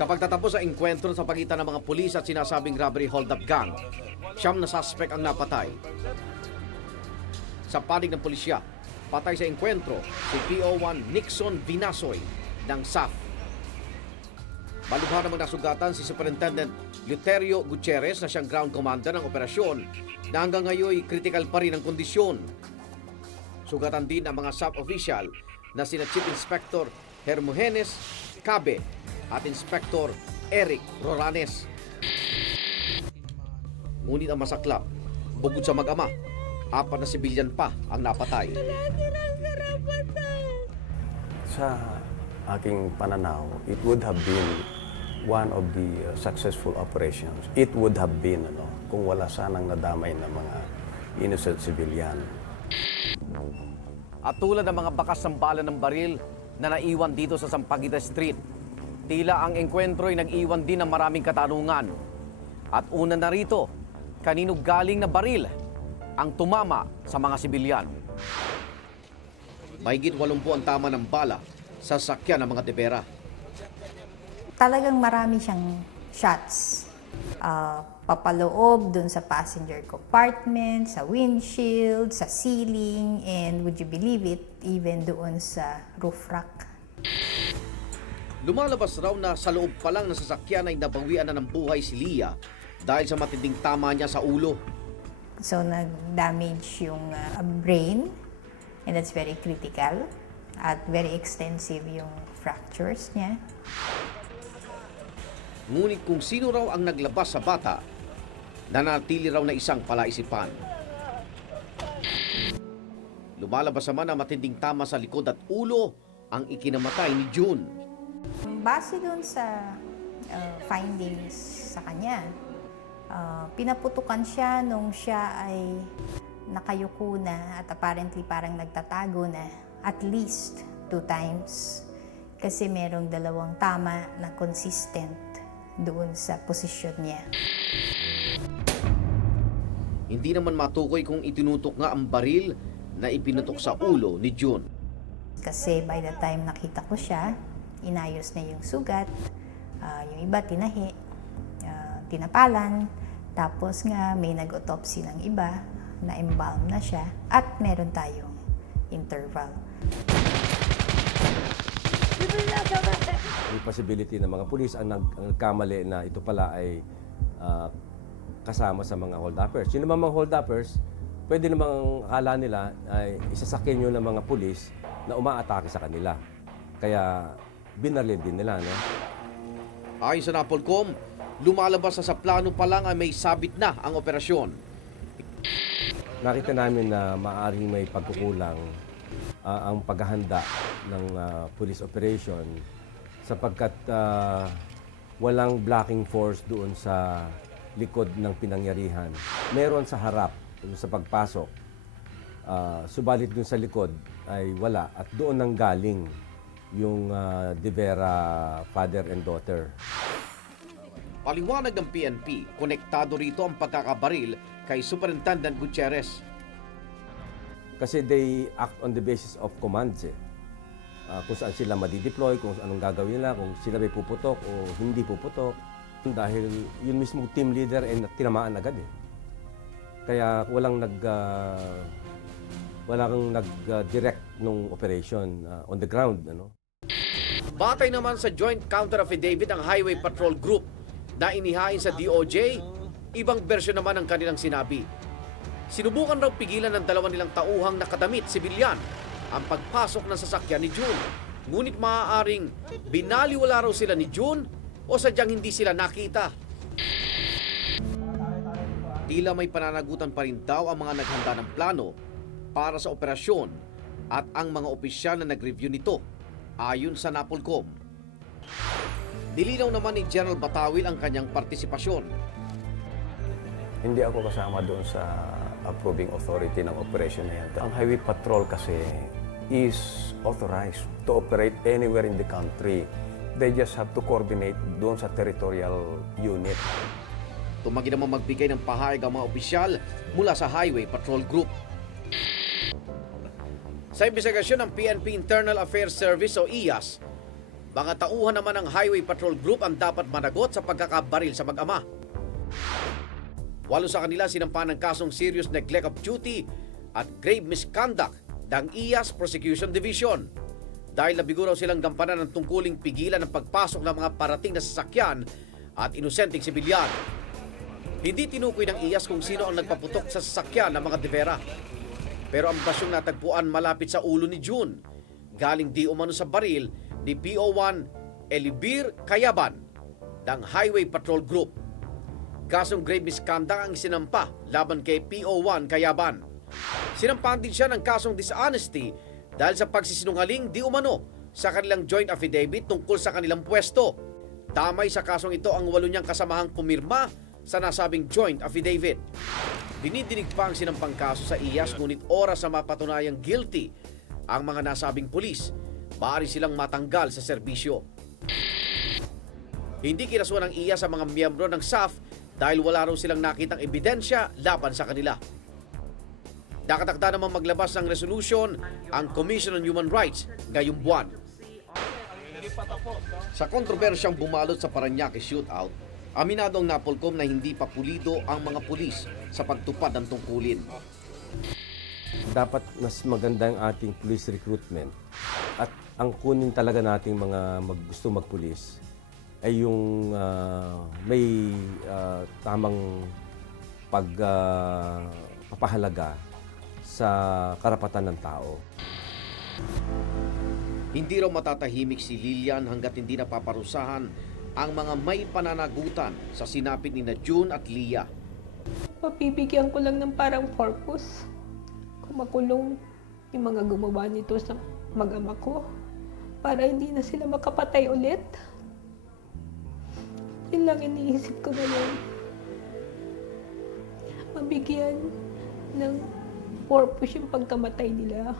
Sa pagtatapos sa engkwentro sa pagitan ng mga pulis at sinasabing robbery hold-up gang, 9 na suspect ang napatay. Sa panig ng pulisya, patay sa engkwentro si PO1 Nixon Vinasoy ng SAF. Malubha namang nasugatan si Superintendent Luterio Gutierrez na siyang ground commander ng operasyon na hanggang ngayon critical pa rin ang kondisyon. Sugatan din ang mga SAF official na sina Chief Inspector Hermogenes Cabe at Inspector Eric Roranes. Ngunit ang masaklap, bukod sa mag-ama, 4 na sibilyan pa ang napatay. Sa aking pananaw, it would have been one of the successful operations. It would have been kung wala sanang nadamay ng mga innocent civilian. At tulad ng mga bakas ng bala ng baril na naiwan dito sa Sampaguita Street, tila ang engkwentro ay nag-iwan din ng maraming katanungan. At una na rito, kanino galing na baril ang tumama sa mga sibilyan? Mahigit 80 ang tama ng bala sa sakyan ng mga debera. Talagang marami siyang shots. Papaloob dun sa passenger compartment, sa windshield, sa ceiling, and would you believe it, even doon sa roof rack. Lumalabas raw na sa loob pa lang ng sasakyan ay nabawian na ng buhay si Leah dahil sa matinding tama niya sa ulo. So, nag-damage yung brain, and that's very critical, at very extensive yung fractures niya. Ngunit kung sino raw ang naglabas sa bata, nanatili raw na isang palaisipan. Lumalabas naman na matinding tama sa likod at ulo ang ikinamatay ni June. Base dun sa findings sa kanya, pinaputukan siya nung siya ay nakayuko na at apparently parang nagtatago na at least 2 times. Kasi merong 2 tama na consistent doon sa posisyon niya. Hindi naman matukoy kung itinutok nga ang baril na ipinutok sa ulo ni June. Kasi by the time nakita ko siya, inayos na yung sugat, yung iba tinahi, tinapalan, tapos nga may nag-autopsy ng iba, na-embalm na siya, at meron tayong interval. May possibility na mga pulis ang nagkamali na ito pala ay kasama sa mga hold-uppers. Yung naman mga hold-uppers, pwede namang akala nila ay isasakyan yun ng mga pulis na umaatake sa kanila. Kaya binaril din nila, no? Ayon sa Napolcom, lumalabas na sa plano pa lang ay may sabit na ang operasyon. Nakita namin na maaaring may pagkukulang ang paghahanda ng police operation sapagkat walang blocking force doon sa likod ng pinangyarihan. Meron sa harap sa pagpasok, subalit doon sa likod ay wala at doon nang galing yung De Vera father and daughter. Paliwanag ng PNP, konektado rito ang pagkakabaril kay Superintendent Gutierrez. Kasi they act on the basis of commands kung saan sila madideploy, kung anong gagawin nila, kung sila may puputok o hindi puputok. Dahil yun mismo team leader ay tinamaan agad Kaya walang nag-direct nung operation on the ground. Batay naman sa joint counter affidavit ng Highway Patrol Group na inihain sa DOJ, ibang bersyon naman ang kanilang sinabi. Sinubukan raw pigilan ng 2 nilang tauhang nakadamit sibilyan ang pagpasok ng sasakyan ni June. Ngunit maaaring binaliwala raw sila ni June o sadyang hindi sila nakita. Tila may pananagutan pa rin daw ang mga naghanda ng plano para sa operasyon at ang mga opisyal na nag-review nito ayon sa Napolcom. Nilinaw naman ni General Batawil ang kanyang partisipasyon. Hindi ako kasama doon sa approving authority ng operation na yan. Ang Highway Patrol kasi is authorized to operate anywhere in the country. They just have to coordinate doon sa territorial unit. Tumanggi naman magbigay ng pahayag ang mga opisyal mula sa Highway Patrol Group. Sa investigasyon ng PNP Internal Affairs Service o IAS, Mga tauhan naman ng Highway Patrol Group ang dapat managot sa pagkakabaril sa mag-ama. 8 sa kanila sinampa ng kasong serious neglect of duty at grave misconduct ng IAS Prosecution Division. Dahil nabigo raw silang gampanan ng tungkuling pigilan ng pagpasok ng mga parating na sasakyan at inosenteng sibilyan. Hindi tinukoy ng IAS kung sino ang nagpaputok sa sasakyan ng mga Devera. Pero ang basyong natagpuan malapit sa ulo ni June, galing di umano sa baril ni PO1 Elibir Kayaban ng Highway Patrol Group. Kasong grave misconduct ang sinampa laban kay PO1 Kayaban. Sinampahan din siya ng kasong dishonesty dahil sa pagsisinungaling di umano sa kanilang joint affidavit tungkol sa kanilang pwesto. Damay sa kasong ito ang 8 niyang kasamahang pumirma sa nasabing joint affidavit. Dinidinig pa ang sinampang kaso sa IAS ngunit oras na mapatunayang guilty ang mga nasabing pulis, maaari silang matanggal sa serbisyo. Hindi kinasuhan ng IAS sa mga miyembro ng SAF dahil wala raw silang nakitang ebidensya laban sa kanila. Nakatakda namang maglabas ng resolution ang Commission on Human Rights ngayong buwan. Sa kontrobersyang bumalot sa Parañaque shootout, aminado ang Napolcom na hindi pa pulido ang mga pulis sa pagtupad ng tungkulin. Dapat mas maganda ang ating police recruitment at ang kunin talaga nating mga gusto magpulis ay yung may tamang pagpapahalaga sa karapatan ng tao. Hindi raw matatahimik si Lilian hanggat hindi napaparusahan ang mga may pananagutan sa sinapit ni June at Leah. Mapibigyan ko lang ng parang purpose. Kung makulong yung mga gumawa nito sa mag-ama ko para hindi na sila makapatay ulit. Yun lang iniisip ko ngayon. Mabigyan ng purpose yung pagkamatay nila.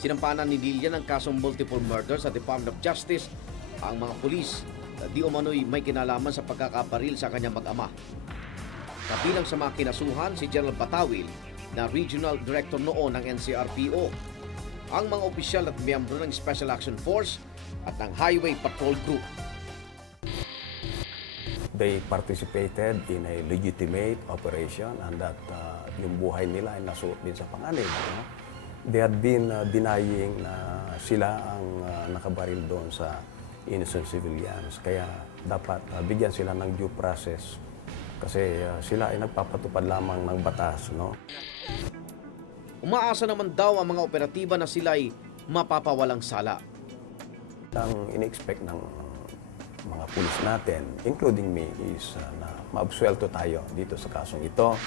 Sinampanan ni Lilian ang kasong multiple murder sa Department of Justice ang mga pulis na di umano'y may kinalaman sa pagkakabaril sa kanyang mag-ama. Kabilang sa mga kinasuhan si General Batawil na Regional Director noon ng NCRPO, ang mga opisyal at miyembro ng Special Action Force at ng Highway Patrol Group. They participated in a legitimate operation and that yung buhay nila ay nasuot din sa panganib. No? They had been denying na sila ang nakabaril doon sa innocent civilians. Kaya dapat bigyan sila ng due process kasi sila ay nagpapatupad lamang ng batas. No? Umaasa naman daw ang mga operatiba na sila'y mapapawalang sala. Ang in-expect ng mga pulis natin, including me, is na maabsuelto tayo dito sa kasong ito.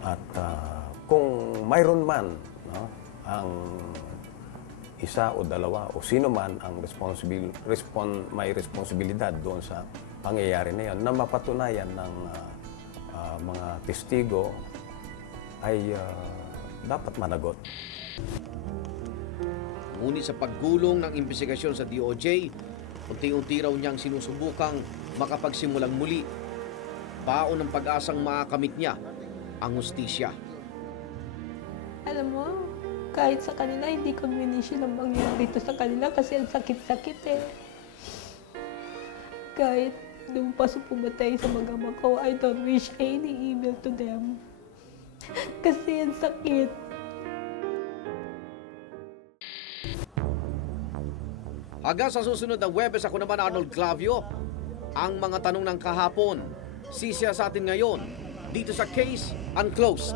At kung mayroon man ang isa o dalawa o sino man ang may responsibilidad doon sa pangyayari na yan, na mapatunayan ng mga testigo ay dapat managot. Ngunit sa paggulong ng investigasyon sa DOJ, unti-unti raw niyang sinusubukang makapagsimulang muli. Baon ng pag-asang makakamit niya ang hustisya. Alam mo, kahit sa kanila, hindi ko minisyon ang mangyari dito sa kanila kasi ang sakit-sakit eh. Kahit nung paso pumatay sa mag-ama ko, I don't wish any email to them. Kasi ang sakit. Hanggang sa susunod na Huwebes, ako naman Arnold Clavio. Ang mga tanong ng kahapon, sisiya sa atin ngayon, dito sa Case Unclosed.